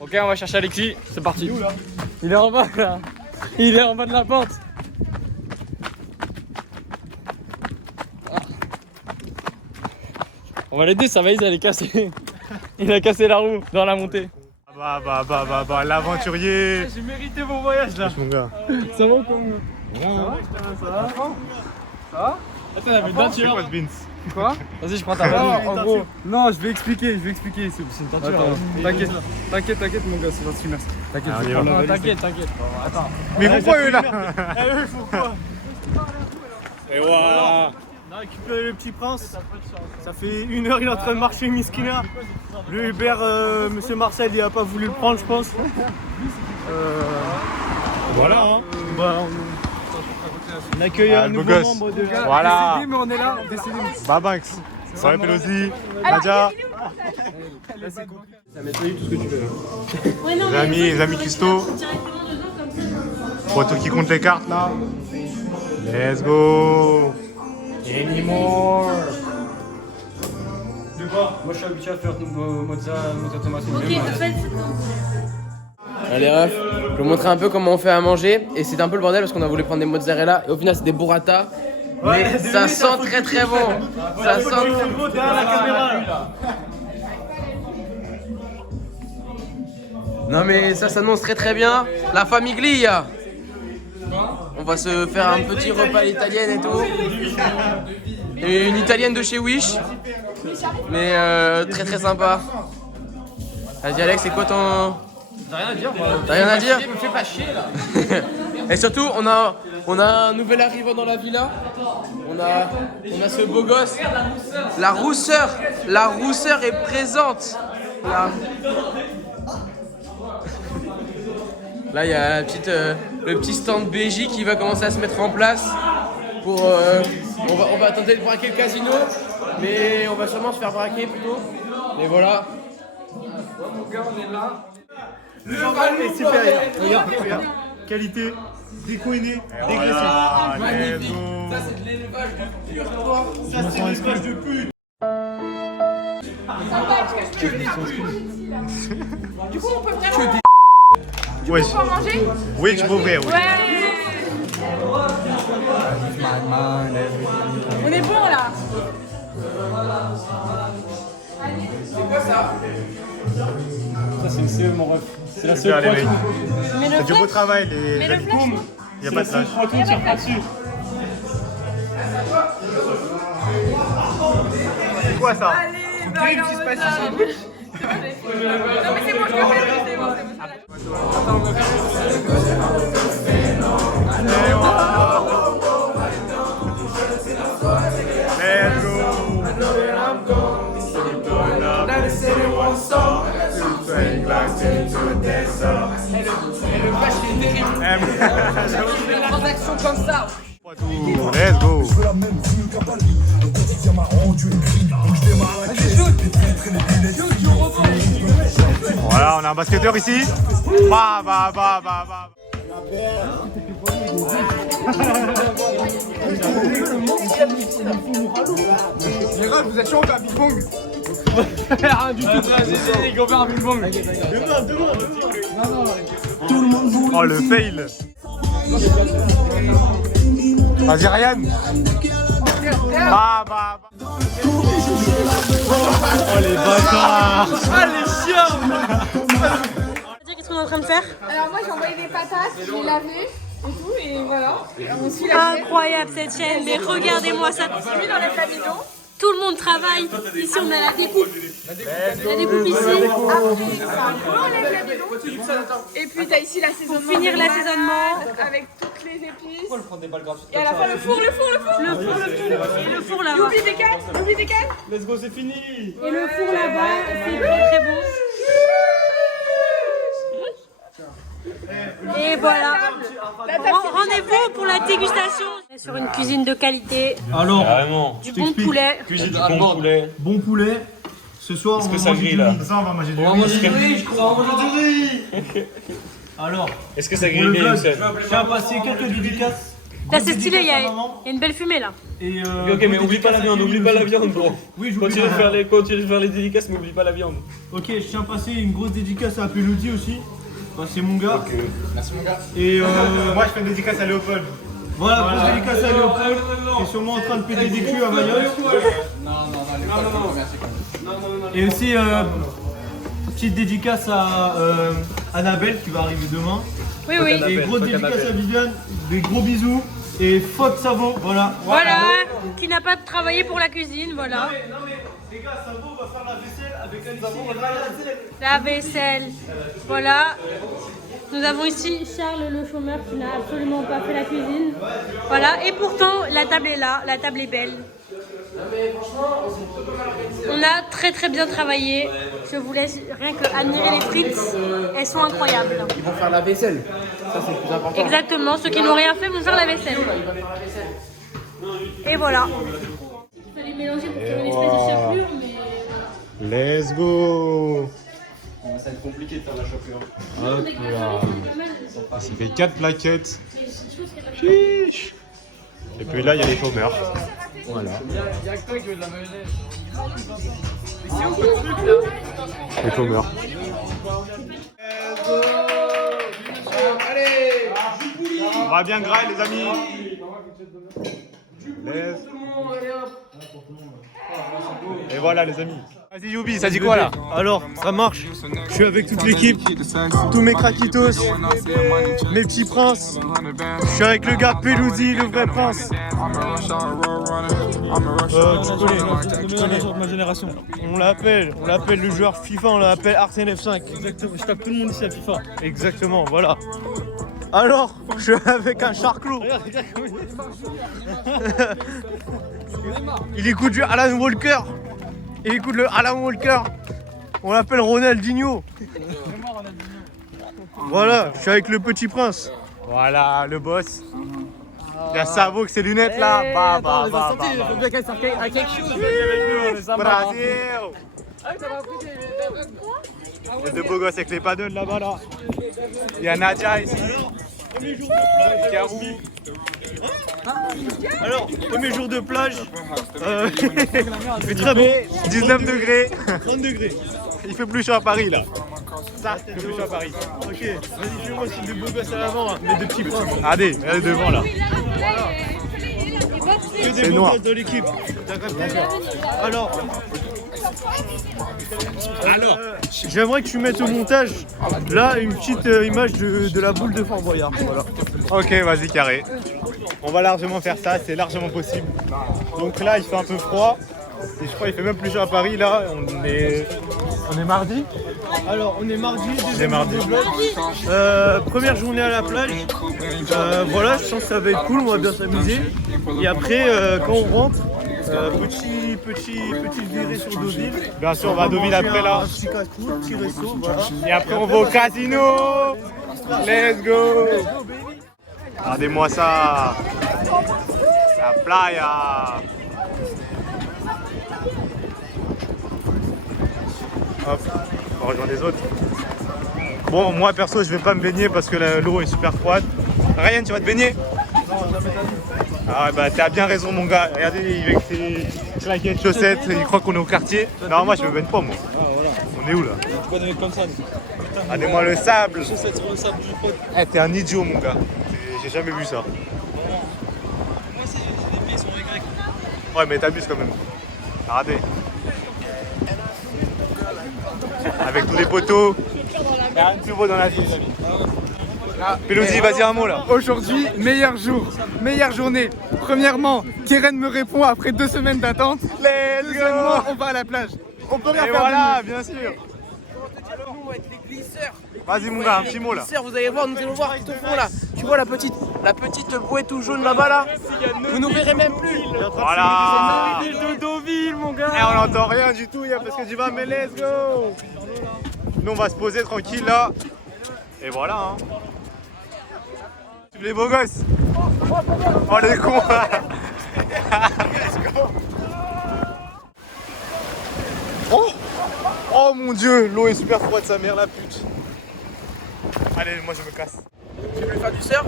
Ok, on va chercher Alexis, c'est parti. Il est en bas là. Il est en bas de la pente. Ah. On va l'aider, ça va, il est cassé. Il a cassé la roue dans la montée. L'aventurier. J'ai mérité mon voyage là. Mon gars. Ça va ou quoi? Ça va? Ça va? Attends, il y avait une teinture. Quoi de Vince? Quoi? Vas-y, je prends ta main. En gros, non, je vais expliquer. C'est une teinture. T'inquiète, mon gars, c'est gentil, merci. T'inquiète. Attends. Mais pourquoi eux là? Eux, faut quoi? Et waouh. On a récupéré le petit prince. Ça fait 1 heure, il est en train de marcher, Miskina. Le Uber, monsieur Marcel, il a pas voulu le prendre, je pense. Voilà hein. On accueille un nouveau membre de Voilà. Décidé, mais on est là. Babanks. Salut Pelosi. Nadia. Ça met tout ce que tu veux. Les amis Custo. Pour tout qui compte les cartes là. Let's go. Anymore. De quoi? Moi je suis habitué à faire mozza tomate. Ok, en fait, Allez ref, je vais vous montrer un peu comment on fait à manger. Et c'est un peu le bordel parce qu'on a voulu prendre des mozzarella et au final c'est des burrata. Mais ça sent très bon. Ça sent derrière la caméra là. Non mais ça s'annonce très bien. La famiglia. On va se faire un petit repas à l'italienne et tout. Et une italienne de chez Wish. Mais très sympa. Vas-y Alex, c'est quoi ton... T'as rien à dire, moi. T'as rien à dire? Me fais pas chier là. Et surtout, on a un nouvel arrivant dans la villa. On a ce beau gosse. La rousseur est présente. Là, il y a le petit stand BJ qui va commencer à se mettre en place. Pour, on va tenter de braquer le casino, mais on va sûrement se faire braquer plutôt. Mais voilà. Mon gars, on est là. Le champagne est supérieur. Regarde. Qualité, décoiné, dégraissé. Magnifique. Ça, c'est de l'élevage de pur porc. Ça, c'est l'élevage de pute. du coup, on peut vraiment Ouais. pas manger. Oui, tu peux ouvrir. Oui. On est bon là. Ça, c'est une CE, mon ref. C'est la Super, seule les fois mecs. Mais C'est le du beau flash, travail mais les le amis. flash, Il n'y a pas de flash. fois qu'on tire pas dessus. C'est quoi ça? allez, bah, regarde ça. Non mais c'est bon, je le fais, c'est bon. Let's go. Une transaction comme ça. Let's go. Voilà, on a un basketteur ici. Bah. Les gars, vous êtes chaud à ping-pong? Rien du tout. Vas-y, go faire un ping-pong. Oh le fail. Vas-y Ryan. Bah. Oh les bâtards. Ah, les chiens. Qu'est-ce qu'on est en train de faire? Alors moi j'ai envoyé des patates, je les lavé et tout et voilà. On suit la chaîne. Incroyable cette chaîne, mais regardez-moi ça. Lui dans les flamidons. Tout le monde travaille. Ici on a la découpe. La découpe ici. Après on enlève l'amidon. Et puis t'as ici l'assaisonnement. Pour finir l'assaisonnement. Avec toutes les épices. Pourquoi le prendre des balles gratuites? Et à la fin le four. Et le four Et là-bas. oublie des cannes. Let's go, c'est fini. Et le four là-bas, c'est très bon. Et voilà. Rendez-vous pour la dégustation. On est sur une cuisine de qualité, Alors, du bon poulet. cuisine du bon poulet. Bon poulet. Ce soir, Est-ce que ça grille là? Ça on va manger du riz. je crois. On va manger du riz. Alors, Est-ce que ça pour le vlog, je tiens à passer quelques dédicaces Là, c'est stylé, il y a une belle fumée là. Et, Ok, mais oublie pas la viande, bro. Oui, j'oublie pas. Continue de faire les dédicaces, mais oublie pas la viande. Ok, je tiens à passer une grosse dédicace à Peloudi aussi. Enfin, c'est mon gars. Merci mon gars. Et Moi je fais une dédicace à Léopold. voilà, grosse dédicace à Léopold, qui est sûrement en train de péter des culs à Mayotte. Et aussi, petite dédicace à Annabelle qui va arriver demain. Oui, oui. Et grosse dédicace à Viviane, des gros bisous. Et fuck Savo, voilà. Voilà, qui n'a pas travaillé pour la cuisine, voilà. Non mais les gars, Savo va faire la vaisselle avec Alice. La vaisselle, voilà. Nous avons ici Charles le chômeur qui n'a absolument pas fait la cuisine. Voilà, et pourtant la table est là, la table est belle. On a très bien travaillé. Je vous laisse rien que admirer les frites, elles sont incroyables. Ils vont faire la vaisselle. Ça, c'est le plus important. Exactement, ceux qui n'ont rien fait vont faire la vaisselle. Et voilà. Il fallait mélanger pour faire une espèce de chapelure, mais... Let's go. Ça va être compliqué de faire la chapelure. Hop là. Ça fait 4 plaquettes. Chiche. Et puis là, il y a les chômeurs. Voilà. Il y a que toi qui veux de la mayonnaise. Les chômeurs. On va bien grailler les amis. Et voilà les amis. Vas-y Youbi, ça dit quoi là? Alors, ça marche. Je suis avec toute l'équipe, tous mes craquitos, mes petits princes. Je suis avec le gars Peloudi, le vrai prince. Tu connais de ma génération. On l'appelle le joueur FIFA, on l'appelle Arsène F5. Exactement, je tape tout le monde ici à FIFA. Exactement, voilà. Alors, je suis avec un charclos. Il écoute du Alan Walker. Il écoute le Alan Walker. On l'appelle Ronaldinho. Voilà, je suis avec le petit prince. Voilà le boss. Il y a Savo avec ses lunettes là. Il faut bien qu'elle sorte à quelque chose. Brasil. Il y a deux beaux gosses avec les paddles là-bas là. Il y a Nadia ici. Alors, premier jour de plage. Il fait très beau. 19 degrés. 30 degrés. Il fait plus chaud à Paris là. Ça, il fait plus chaud à Paris. Ok, vas-y, fais-moi aussi des beaux gosses à l'avant, hein, mais des petits princes. Regardez, regardez devant là. Que C'est des beaux noir. gosses dans l'équipe. T'as capté? Alors, j'aimerais que tu mettes au montage là une petite image de la boule de Fort Boyard. Voilà. Ok, vas-y, carré. On va largement faire ça, c'est largement possible. Donc là, il fait un peu froid. Et je crois qu'il fait même plus chaud à Paris là. On est mardi. Alors, on est mardi, On est deuxième mardi. jour de vlog. Première journée à la plage. Voilà, je sens que ça va être cool, on va bien s'amuser. Et après, quand on rentre, petit virée sur Deauville. Bien sûr, on va à Deauville après là. Un petit casse-croûte, petit resto, voilà. Et après, on va au casino. Let's go. Regardez-moi ça. La playa. Hop, on va rejoindre les autres. Bon, moi perso, je vais pas me baigner parce que l'eau est super froide. Ryan, tu vas te baigner? Ah ouais, bah t'as bien raison mon gars. Regardez, il avec ses claquettes, chaussettes, il croit qu'on est au quartier. Non, moi je me baigne pas moi. On est où là? Tu peux donner comme ça. Regardez-moi le sable. Chaussettes sur le sable du pote. Eh, t'es un idiot mon gars. J'ai jamais vu ça. Moi aussi, j'ai des pieds, ils sont grecs. Ouais, mais t'abuses quand même. Regardez. Avec tous les poteaux. Il y a rien de plus beau dans la vie, les amis. Pelosi, vas-y un mot là. Aujourd'hui, meilleur jour, meilleure journée. Premièrement, Keren me répond après 2 semaines d'attente. Let's Deuxièmement, go. on va à la plage. On peut rien Et faire voilà, bien sûr. Nous, on va être les glisseurs. Vas-y mon gars, un petit mot là. Glisseurs, vous allez voir, nous allons voir tout au fond là. Tu vois la petite bouée tout jaune là-bas là? Vous nous verrez même plus. Voilà. De Deauville, mon gars. Et on n'entend rien du tout, parce que tu vas, mais let's go. Nous on va se poser tranquille là. Et voilà hein. Les beaux gosses. Oh les cons. Let's go. Oh mon dieu, l'eau est super froide sa mère la pute. Allez, moi je me casse. Tu veux faire du surf?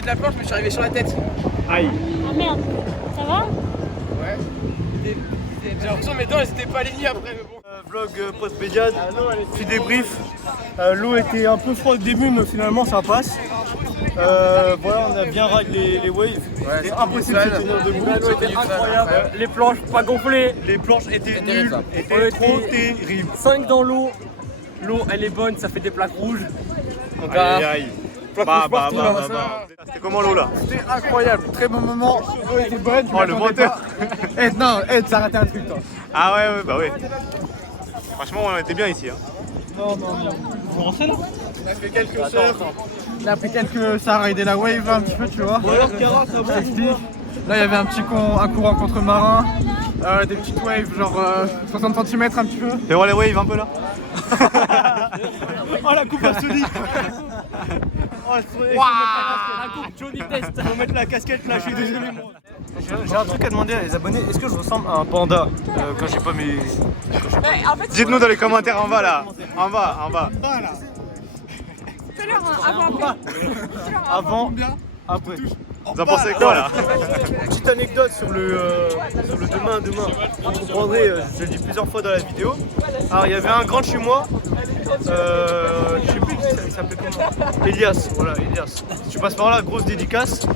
de la planche, mais je suis arrivé sur la tête. Aïe. Ah merde, ça va? J'ai l'impression que mes dents elles étaient pas alignées après. Mais bon. Vlog post-pédiade, petit débrief. L'eau était un peu froide au début, mais finalement ça passe. Voilà, on a bien raglé les waves. C'était impossible de se tenir debout. C'était incroyable. Les planches pas gonflées. Les planches étaient terrible, nulles, ça. étaient trop terribles. 5 dans l'eau. L'eau elle est bonne, ça fait des plaques rouges. Donc Aïe aïe. partout, là. C'était comment l'eau là? C'était incroyable, très bon moment. L'eau était bonne. je Oh le m'attendais menteur. pas. Ed, non, Ed, ça a raté un truc toi. Ah ouais, bah ouais. Franchement, on était bien ici. Hein. On a fait quelques heures. On a pris quelques. Ça a raidé la wave un petit peu, tu vois. Je t'explique. Là, il y avait un courant contre-marin. Des petites waves, genre 60 cm un petit peu. Fais voir les waves un peu là. Oh la coupe absolue. Oh, faut mettre la casquette là, je suis désolé moi. J'ai un truc à demander à les abonnés, est-ce que je ressemble à un panda quand j'ai pas mes... Dites-nous dans les commentaires en bas là. En bas, en bas. Fais-leur un avant-après. Avant, après. Vous en pensez quoi là? Petite anecdote sur le demain. Vous comprendrez, je le dis plusieurs fois dans la vidéo. Alors il y avait un grand de chez moi, je sais plus il s'appelait comment. Elias, voilà Elias. Si tu passes par là, grosse dédicace.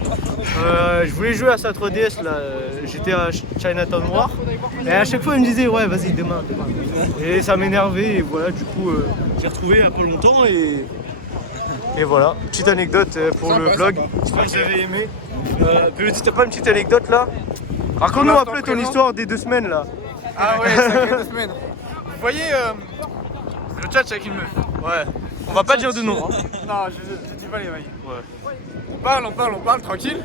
Je voulais jouer à sa 3DS là, j'étais à Chinatown Noir. Et à chaque fois il me disait ouais vas-y demain. Et ça m'énervait et voilà du coup j'ai retrouvé il y a pas longtemps et voilà, petite anecdote pour le vlog, j'espère que vous avez aimé. Pelody, t'as pas une petite anecdote là? Raconte-nous un peu ton histoire des 2 semaines là. Ah ouais, ça fait 2 semaines. Vous voyez le chat avec une meuf. Ouais, on va pas dire de nom. Hein. Non, je dis pas les vagues. Ouais. On parle, tranquille.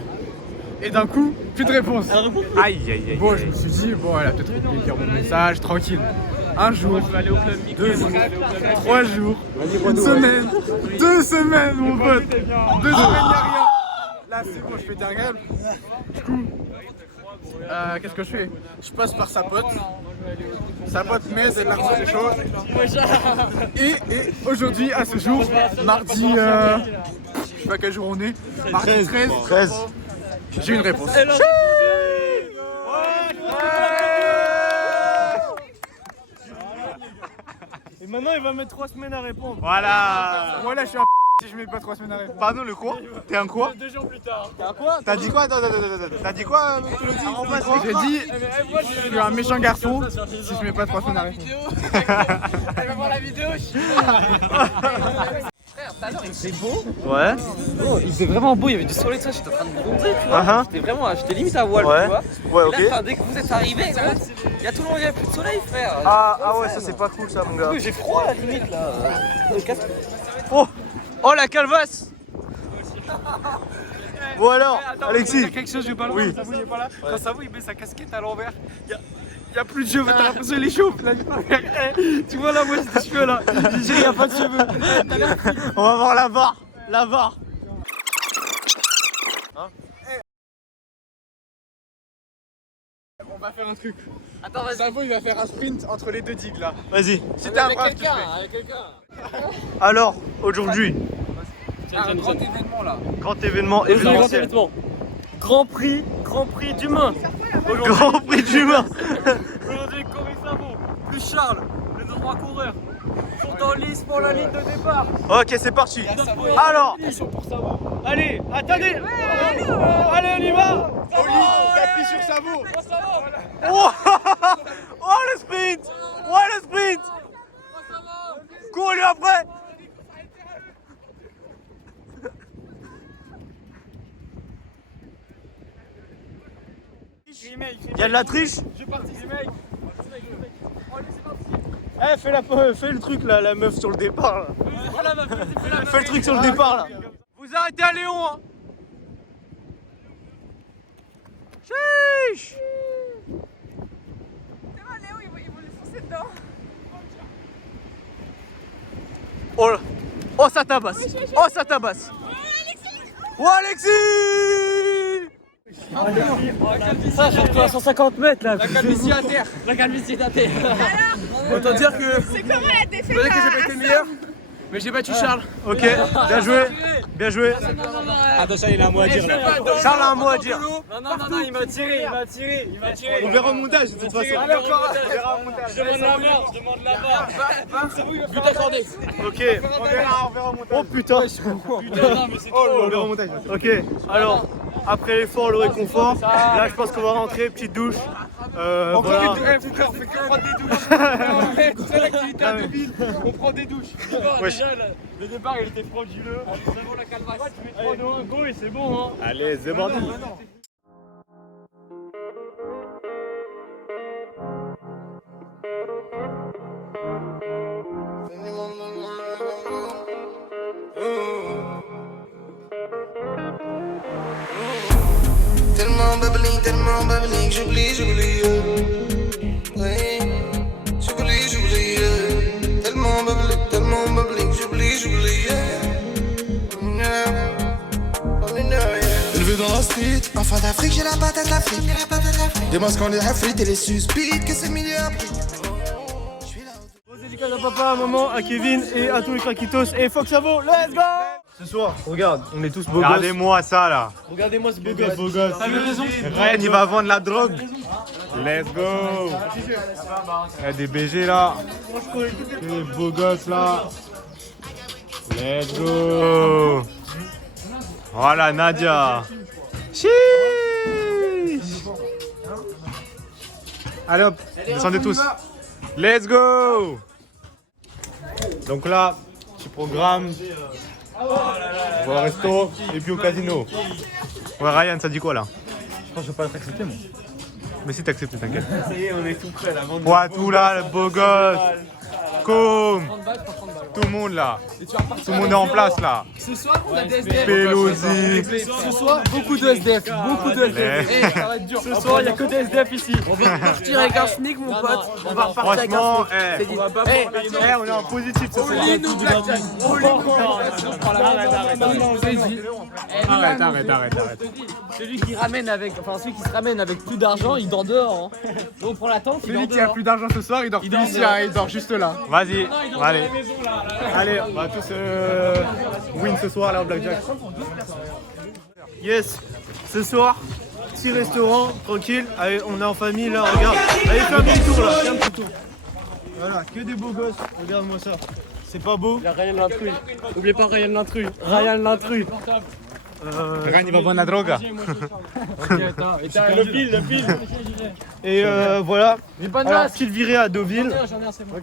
Et d'un coup, plus de réponse. Aïe aïe aïe. Bon, je me suis dit, bon, elle a peut-être oublié de lire mon message, tranquille. Un jour, 2 jours, 3 jours, une semaine, 2 semaines, mon pote. 2 semaines, y'a rien. Là, c'est bon, je fais agréable. Du coup, qu'est-ce que je fais? Je passe par sa pote. Sa pote Mez, elle l'a reçu des choses. Et aujourd'hui, à ce jour, mardi, je sais pas quel jour on est, mardi 13, j'ai une réponse. Et maintenant il va mettre 3 semaines à répondre. Voilà. Voilà, je suis un si je mets pas 3 semaines à répondre. Pardon, le quoi? T'es un quoi? 2 jours plus tard. T'as quoi? T'as dit quoi? Attends. T'as dit quoi, Pelody? J'ai dit, je suis un méchant garçon si je mets pas 3 semaines à répondre. Elle va voir la vidéo. C'est beau. Ouais. Oh, il faisait vraiment beau, il y avait du soleil, ça, j'étais en train de bronzer, tu vois. J'étais limite à voile, Ouais. tu vois. Ouais, Et ok. là, enfin, dès que vous êtes arrivés, là, il y a tout le monde, il n'y a plus de soleil, frère. Ah ouais, ça c'est pas cool ça mon gars. J'ai froid à la limite, là. Oh la calvasse. Bon alors, Alexis. Il y a quelque chose, je vais pas Oui. Savou, il est pas là. Quand Savou, il met sa casquette à l'envers, il y a plus de cheveux, t'as l'impression qu'il est chaud. Là, tu vois là, moi j'ai des cheveux là. J'ai dit, il n'y a pas de cheveux. On va voir la barre. La barre. On va faire un truc. Attends, vas-y. Savo, il va faire un sprint entre les 2 digues là. Vas-y. Si t'es un brave, tu fais. Avec quelqu'un. Alors, aujourd'hui, Un grand événement là. grand événement événementiel. Grand prix d'humain. Grand prix d'humain. Aujourd'hui, Cory Savon, plus Charles, les 3 coureurs, sont en lice pour la ligne de départ. Ok, c'est parti. Alors, allez, attendez. Allez, on y va. Oli, t'appuies sur Savo. Oh, oh le sprint. Oh le sprint. Cours lui après. Il y a de la triche. Eh, fais le truc là, la meuf sur le départ là. Fais le truc sur le départ là. Vous arrêtez à Léon hein. Chiche. C'est bon, Léo, ils vont lui foncer dedans. Oh, là. Oh ça tabasse. Oh ça tabasse. Oh Alexis. Ça, surtout à 150 mètres là. La calvitie à terre. La calvitie à terre. Autant dire que. C'est comment la défaite Vous voyez que j'ai pas été le meilleur. Mais j'ai battu Charles. Ok, bien joué. Bien joué. Attention, il a un mot à dire là. Charles a un mot à dire. Non, il m'a tiré, il m'a tiré. On verra au montage de toute façon. Je demande la mort, je demande la mort. But accordé. Ok, on verra au montage. Oh putain. On verra au montage. Ok, alors, après l'effort, le réconfort, là je pense qu'on va rentrer, petite douche. Voilà. On fait que prendre des douches. C'est l'activité à Deauville, on prend des douches. Déjà, le départ il était frauduleux. Ça vaut la calvasse. Tu mets 3-2-1, go et c'est bon. Hein. Allez, c'est parti. Tellement bubbly que j'oublie. Oui, j'oublie. Tellement bubbly que j'oublie. Élevé dans la street, enfant d'Afrique, j'ai la patate l'Afrique. Des masques en l'air frites et les suspites que c'est milliards. Gros dédicace à papa, à maman, à Kevin et à tous les craquitos. Et Fox Savo, let's go! Ce soir, regarde, on est tous beaux gosses. Regardez-moi ça là. Regardez-moi ce beau gosse. T'avais raison. Ryan, il va vendre la drogue. Let's go. Il y a des BG là. Des beaux gosses là. Let's go. Voilà Nadia. Chiche. Allez hop, descendez tous. Let's go. Donc là, petit programme. On va au resto et puis au casino. Ouais Ryan, ça dit quoi là? Je pense que je vais pas t'accepter moi. Mais si t'acceptes, t'inquiète. Ça y est, on est tout prêt là. Poitou là, le beau gosse. Comme tout le monde là. Tout le monde est en place là. Ce soir, on a des SDF. Pelosi. Ce soir, beaucoup de SDF. Beaucoup de SDF. Ça va être dur. Ce soir, il n'y a que des SDF ici. On va repartir avec un SMIC, mon pote. On va repartir avec un Franchement, SMIC. on est en positif ce soir. Arrête. Celui qui ramène avec, celui qui se ramène avec plus d'argent, il dort dehors. Hein. Donc on prend la tente, il dort Celui qui a dehors. plus d'argent ce soir, il dort plus ici, hein, il dort juste là. Vas-y, allez. Allez, on va tous win ce soir là au Blackjack. Yes, ce soir, petit restaurant, tranquille. Allez, on est en famille là, regarde. Allez, fais un petit tour là, fais un petit tour. Voilà, que des beaux gosses, regarde-moi ça. C'est pas beau? Il y a Ryan l'intrus. N'oubliez pas Ryan l'intrus. Ryan l'intrus. Ryan, il va vendre la drogue. Le fil. Et voilà. Pas de Alors, masse. petite virée à Deauville. J'en ai un, c'est bon.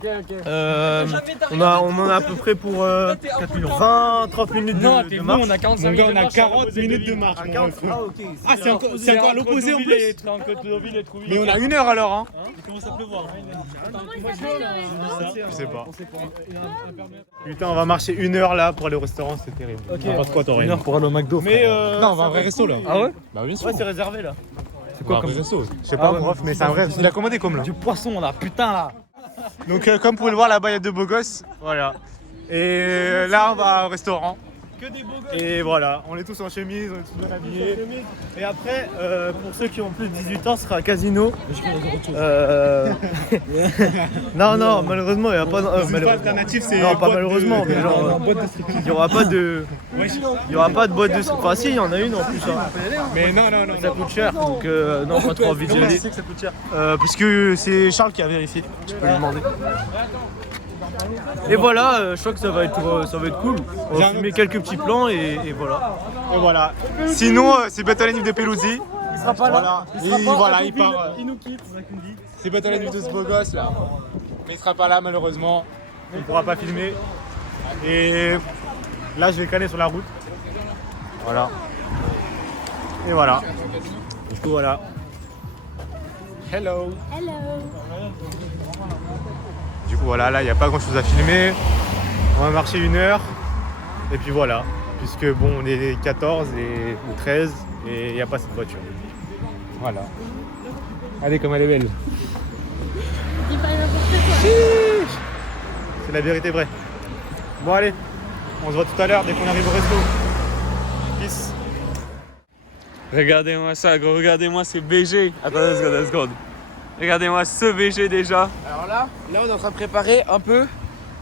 On en a à peu près pour 20-30 minutes Non, de t'es bon, marche. on a 45 minutes. on a 40 minutes de marche. Ah, ok. Ah, c'est encore à l'opposé en plus. Mais on a 1 heure alors. Hein. Comment ça pleuvoir? Je sais pas. Putain, on va marcher 1 heure là pour aller au restaurant, c'est terrible. Ok. On va faire quoi, toi, Une Ryan? heure pour aller au McDo. Mais Non, on va à un vrai resto là. Ah ouais? Bah bien sûr. Ouais, c'est réservé là. C'est quoi comme resto? Je sais pas, prof, mais c'est un vrai. Il a commandé comme là. Du poisson là, putain là. Donc, comme vous pouvez le voir, là-bas, il y a 2 beaux gosses. Voilà. Et là, on va au restaurant. Que des beaux gosses. Et voilà, on est tous en chemise, on est tous bien habillés. Et après, pour ceux qui ont plus de 18 ans, ce sera un casino. Non, malheureusement, il n'y a pas. Alternative, c'est. Non, pas malheureusement, mais genre, il n'y aura pas de. Il y aura pas de boîte de. Enfin, si, il y en a une en plus. Hein. Mais non. Ça coûte cher, donc non, pas trop envie d'y aller. que ça coûte cher Parce que c'est Charles qui a vérifié. Tu peux lui demander. Et voilà, je crois que ça va être cool. On va filmer quelques petits plans et voilà. Et voilà. Sinon, c'est Battle Anif de Pelosi. Il sera pas là. Voilà. Il part. Il nous quitte. C'est Battle Anif de ce beau gosse là. Mais il sera pas là malheureusement. Il pourra pas filmer. Et là, je vais caler sur la route. Voilà. Et voilà. Du coup, voilà. Hello. Du coup, voilà, là, il n'y a pas grand chose à filmer. On va marcher 1 heure. Et puis voilà. Puisque bon, on est 14 ou 13 et il n'y a pas cette voiture. Voilà. Allez, comme elle est belle. Dis pas n'importe quoi. C'est la vérité vraie. Bon, allez. On se voit tout à l'heure dès qu'on arrive au resto. Peace. Regardez-moi ça, gros. Regardez-moi ce BG. Attendez une seconde. Regardez-moi ce BG déjà. Alors là, on est en train de préparer un peu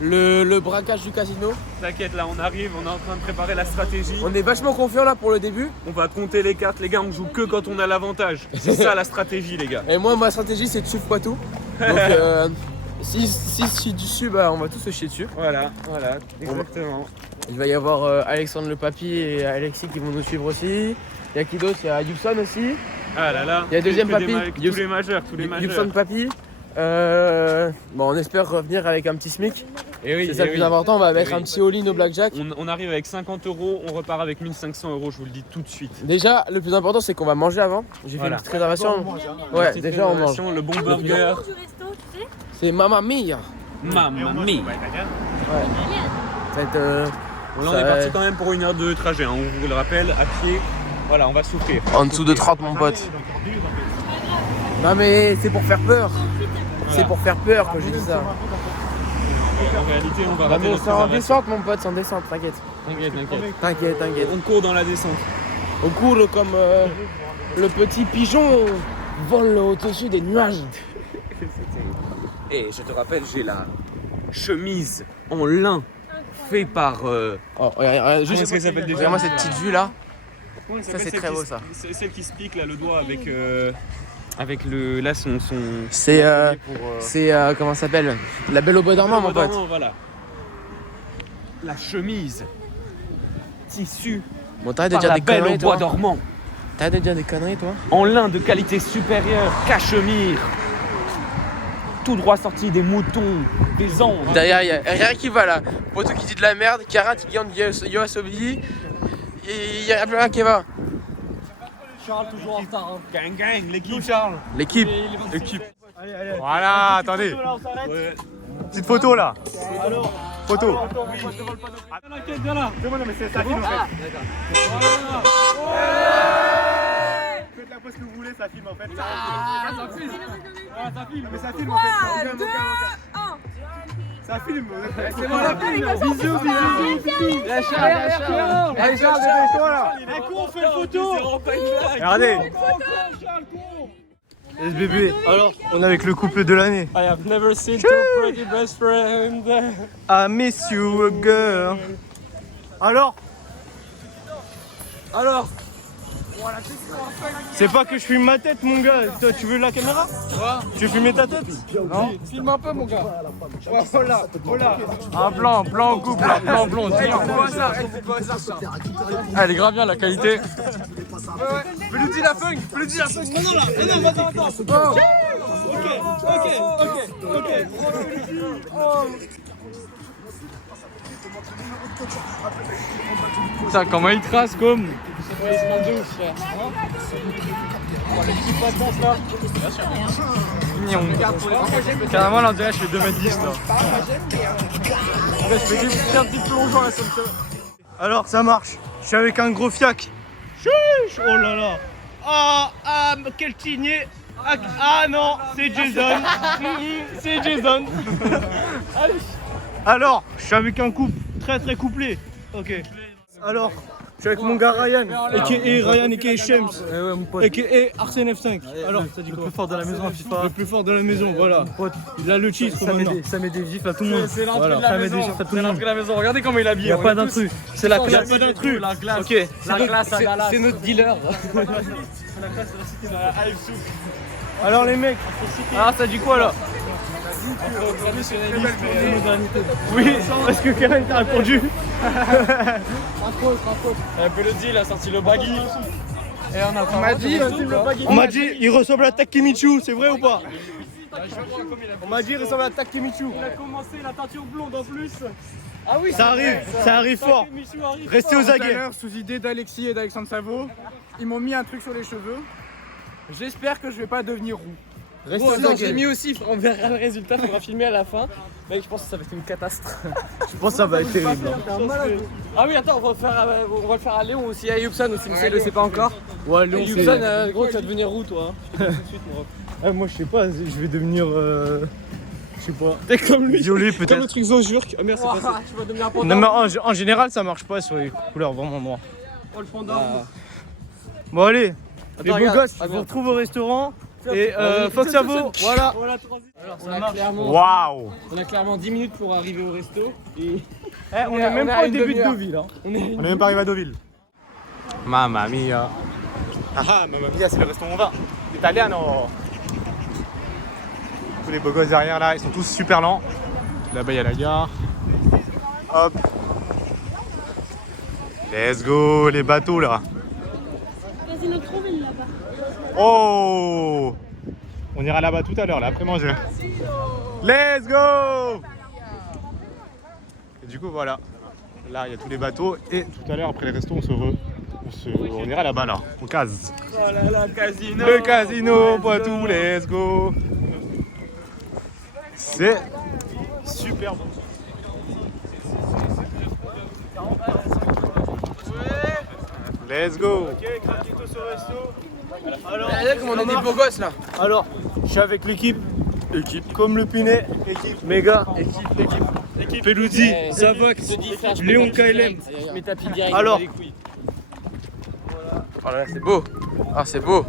le braquage du casino. T'inquiète, là on arrive, on est en train de préparer la stratégie. On est vachement confiant là pour le début. On va compter les cartes, les gars, on joue que quand on a l'avantage. C'est ça la stratégie, les gars. Et moi, ma stratégie, c'est de suivre Poitou. Donc, si je suis dessus, bah, on va tous se chier dessus. Voilà, exactement. Il va y avoir Alexandre le Papy et Alexis qui vont nous suivre aussi. Il y a qui d'autre? Il y a Yubson aussi. Ah là là. Il y a deuxième que des Papy. tous les majeurs. Yubson Papy. Bon, on espère revenir avec un petit SMIC. Et oui, c'est ça le plus important. On va mettre un petit all-in au blackjack. On arrive avec 50 €, on repart avec 1500 €, je vous le dis tout de suite. Déjà, le plus important, c'est qu'on va manger avant. J'ai fait une petite réservation. Ouais, déjà on mange. Le bon burger. C'est Mamma Mia. Mamma Mia. Ouais. Ça va être, Là, on est parti quand même pour 1 heure de trajet, hein. On vous le rappelle, à pied. Voilà, on va souffrir. En dessous de 30, mon pote. Non, mais c'est pour faire peur. Voilà. C'est pour faire peur que j'ai dit ça. En réalité, on va Non, rater mais notre c'est en réservation. descente, mon pote, c'est en descente, t'inquiète. T'inquiète. On court dans la descente. On court comme le petit pigeon vole au-dessus des nuages. Et je te rappelle, j'ai la chemise en lin fait par. Oh, regarde, Comment est-ce qu'elle s'appelle déjà? Regarde-moi cette petite vue là. Comment elle Ça, s'appelle, c'est très beau, ça. C'est celle qui se pique là le doigt avec le là son. C'est pour, comment ça s'appelle? La Belle au bois dormant, mon pote. Voilà. La chemise tissu Bon, t'arrêtes de par dire la des Belle conneries, au bois toi. dormant. T'arrêtes de dire des conneries, toi. En lin de qualité supérieure, cachemire. Tout droit sorti des moutons, des anges. Derrière, il y a rien qui va là. Poitou qui dit de la merde, Karat qui gagne Yoasobi. Et il y a plus rien qui va. Charles, toujours en retard. Hein. Gang gang, l'équipe Charles. L'équipe. Voilà, attendez. Ouais. Petite photo là. Photo. T'inquiète, viens là. Mais c'est ça filme en fait. Faites la pose que vous voulez, ça filme en fait. Ça filme. Mais ça filme en fait. 3, 2, 1. Ça filme. C'est bon, la Bisous. Allez Charles, dépêche-toi là. Un coup, on fait une photo. C'est vraiment pas une blague. Regardez. SBB. Alors, on est avec le couple de l'année. I have never seen two pretty best friends. I miss you, girl. Alors, c'est pas que je filme ma tête, mon gars. Toi, tu veux la caméra? Tu veux filmer ta tête? Non. Filme un peu, mon gars. Voilà. Un plan en couple, un plan blond. Elle est grave bien la qualité. Peludi la funk. Non, là. Non, attends. Putain, comment il trace comme. Carrément, là, on dirait que je fais 2m10 là. Je fais un petit plongeon à la seule. Alors, ça marche. Je suis avec un gros fiac. Chiche. Oh là là. Ah, quel tigné. Ah non, c'est Jason. C'est Jason. Alors, je suis avec un couple très couplé. Ok. Alors, je suis avec mon gars Ryan, a.k.a. Ryan, a.k.a. Shems, a.k.a. Arsène F5. Alors, ça dit quoi? Le plus fort de la maison à FIFA. Le plus fort de la maison, voilà. Il a le titre maintenant. Ça met des gifs à tout le monde. C'est l'entrée de la Ça met des maison. gifs à tout C'est le monde. l'entrée de la maison. Regardez comment il est habillé. Il n'y a pas d'intrus. C'est la classe. Il n'y a pas d'intrus. La glace. Ok. La glace à Galas. C'est notre dealer. La classe de la cité de la AF Souk. Alors les mecs, Ah, ça dit quoi là? oui, parce que Karen t'a répondu. Un peu le deal, il a sorti le baggy. Et on m'a dit, il ressemble à Takemichu, c'est vrai ou pas? On m'a dit, il ressemble à Takemichu. Il a commencé la teinture blonde en plus. Ah oui, Ça arrive fort. Restez aux aguets. Sous idée d'Alexis et d'Alexandre Savo, ils m'ont mis un truc sur les cheveux. J'espère que je vais pas devenir roux. Restez aux aguets. J'ai mis aussi, on verra le résultat, il faudra filmer à la fin. Mais je pense que ça va être une catastrophe. Je pense que ça va être terrible. Ah oui, attends, on va le faire à Léon aussi, à Yubson aussi, mais ça il le sait pas encore. Ouais, Léon, Yubson, gros, tu vas devenir roux toi. moi je sais pas, je vais devenir. Je sais pas. T'es comme lui. Violet Comme le peut-être. truc Zojurk. Ah merde, c'est passé. Tu vas devenir un Non, mais en général, ça marche pas sur les couleurs vraiment noires. Oh le panda. Bon, allez, les beaux regarde. gosses, je vous retrouve au restaurant. Et Fox Avo, voilà. Waouh. On a clairement 10 minutes pour arriver au resto. Et On est même pas au début de Deauville. Hein. On est même pas arrivé à Deauville. Mamma mia. Ah, mamma mia, c'est le restaurant où on va. Italiano. Tous les beaux gosses derrière là, ils sont tous super lents. Là-bas, il y a la gare. Hop. Let's go, les bateaux là. Casino Trouville là-bas. Oh. On ira là-bas tout à l'heure, là, après manger. Let's go. Et du coup, voilà. Là, il y a tous les bateaux. Et tout à l'heure, après les restos, on ira là-bas, là, au case. oh là là, casino. Le casino, Poitou, let's go. C'est super bon. Let's go. Regardez comment on est des beaux gosses là. Alors, je suis avec l'équipe. Comme le Pinet. Équipe. Méga. Équipe. Pelouzzi. Zavax. Léon KLM. Alors. Oh là là, c'est beau. Ah, c'est beau.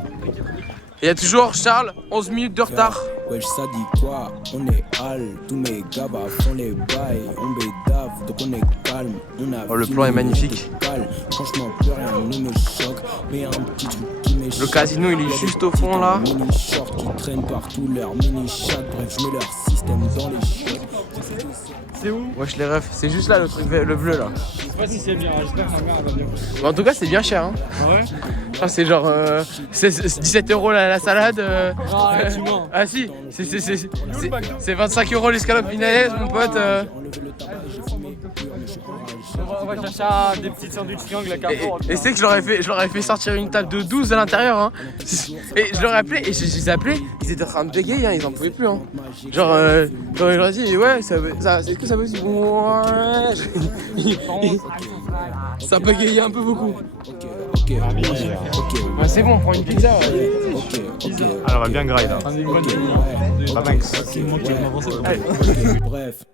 Il y a toujours Charles, 11 minutes de retard. Wesh, ça dit quoi? On est hal, tous mes gabas font les bails, on bédave, donc on est calme. Oh, le plan est magnifique. Franchement, plus rien ne me choque, mais un petit truc qui m'échappe. Le casino, il est juste au fond là. Mini short qui traînent partout, leur mini chat, bref, je mets leur système dans les chiottes. C'est où? Wesh, les refs, c'est juste là le truc, le bleu là. Je sais pas si c'est bien, j'espère que ma mère elle va bien. Mais en tout cas, c'est bien cher. Hein. Ah ouais? Ah, c'est genre 17 € la salade. Ah, tu mens. Ah si, c'est 25 € l'escalope pinaise, mon pote. On va chercher des petites sandwichs triangles à Carrefour. Et c'est que je leur ai fait sortir une table de 12 à l'intérieur. Hein. Et je leur ai appelé, et je les ai appelés, ils étaient en train de bégayer, hein, ils en pouvaient plus. Hein. Genre, je leur ai dit, ouais, est-ce que ça veut dire ouais. Ça bégayait un peu beaucoup. Ouais, c'est bon, on prend une pizza. Alors, on va bien grailler là. Pas Max. Bref.